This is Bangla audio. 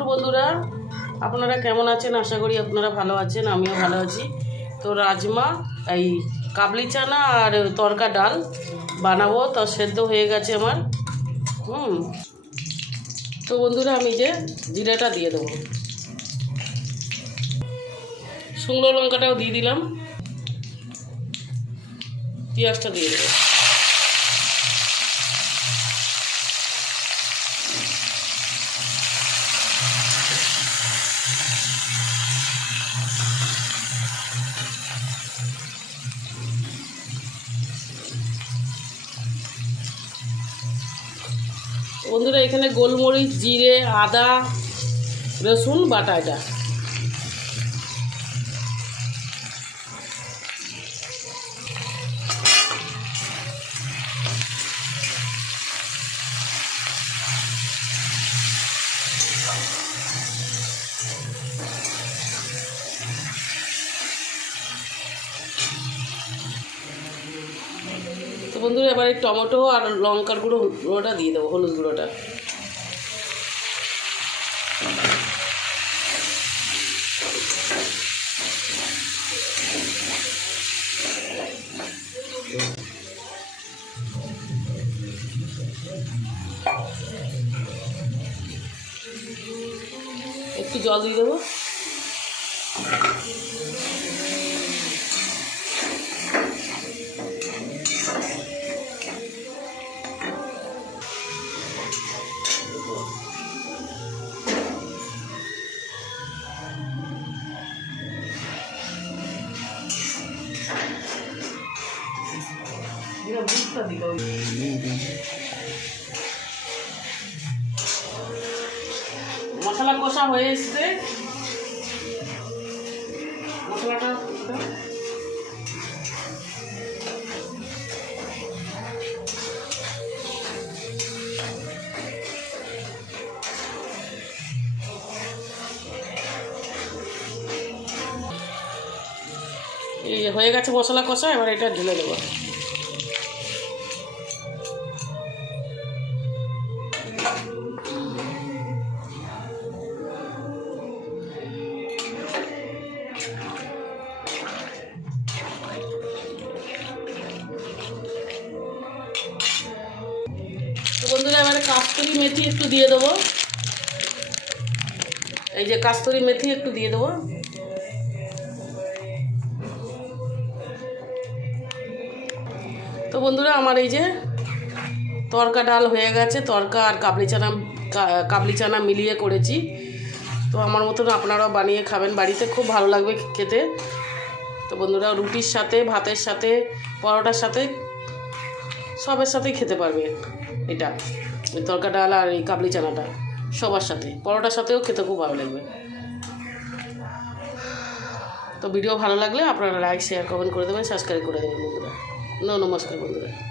দুপুর বন্ধুরা, আপনারা কেমন আছেন? আশা করি আপনারা ভালো আছেন, আমিও ভালো আছি। তো রাজমা, এই কাবলি চানা আর তরকা ডাল বানাবো, তো সেদ্ধ হয়ে গেছে আমার। তো বন্ধুরা, আমি যে জিরাটা দিয়ে দেবো, শুকনো লঙ্কাটাও দিয়ে দিলাম, পেঁয়াজটা দিয়ে দেবো। বন্ধুরা, এখানে গোলমরিচ, জিরে, আদা, রসুন বাটা এটা। তো বন্ধুরা, এবারে টমেটো আর লঙ্কার গুঁড়োটা দিয়ে দেবো, হলুদ গুঁড়োটা। একটু জল দিয়ে দেবো। মশলা কষা হয়ে এসছে, মশলাটা এই হয়ে গেছে মশলা কষা। এবার এটা ঢেলে দেবো। তো বন্ধুরা, এবারে কাস্তুরি মেথি একটু দিয়ে দেবো। এই যে কাস্তুরি মেথি একটু দিয়ে দেবো। তো বন্ধুরা, আমার এই যে তরকা ডাল হয়ে গেছে। তরকা আর কাবলি চানা মিলিয়ে করেছি। তো আমার মতন আপনারাও বানিয়ে খাবেন বাড়িতে, খুব ভালো লাগবে খেতে। তো বন্ধুরা, রুটির সাথে, ভাতের সাথে, পরোটার সাথে, সবের সাথেই খেতে পারবে এটা। এই তরকা ডাল আর এই কাবলি চানাটা সবার সাথে, পরোটার সাথেও খেতে খুব ভালো লাগবে। তো ভিডিও ভালো লাগলে আপনারা লাইক, শেয়ার, কমেন্ট করে দেবেন, সাবস্ক্রাইব করে দেবেন বন্ধুরা। নমস্কার বন্ধুরা।